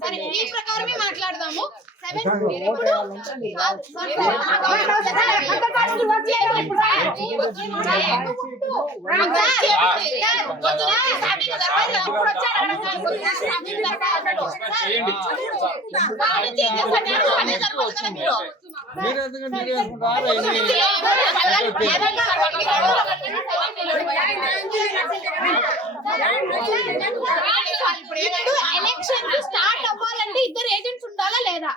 సరే మీ ప్రకారమే మాట్లాడదాము. ఎలక్షన్ స్టార్ట్ అవ్వాలంటే ఇద్దరు ఏజెంట్స్ ఉండాలా లేదా?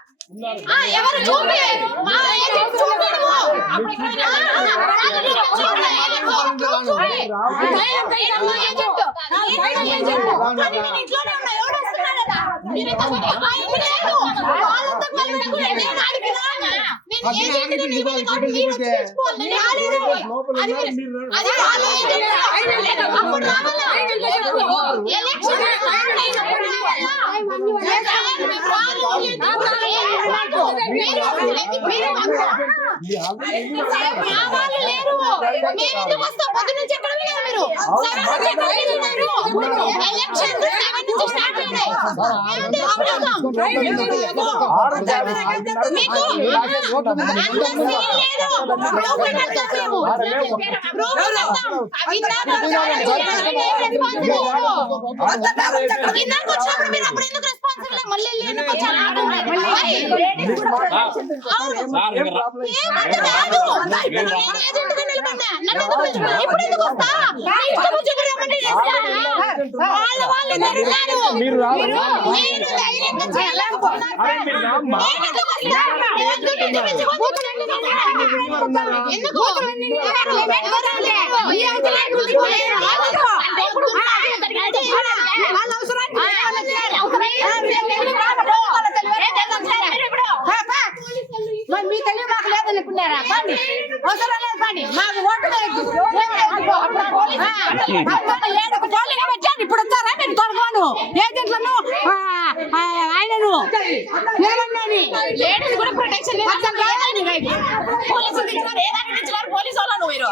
ఎవరు చూపి మా ఏజెంట్ చూపడము మీ తెలివి మాకు లేదనుకున్నారా? అవసరం లేదు పని మాకు ఓటు లేదు. ఇప్పుడు వచ్చారా నేను తొలగాను ఏజెంట్లను ఆయనను లేడీస్ కూడా ప్రొటెక్షన్ పోలీసులు తెచ్చినారు. ఏదాన్ని తెచ్చినారు పోలీసు వాళ్ళను మీరు?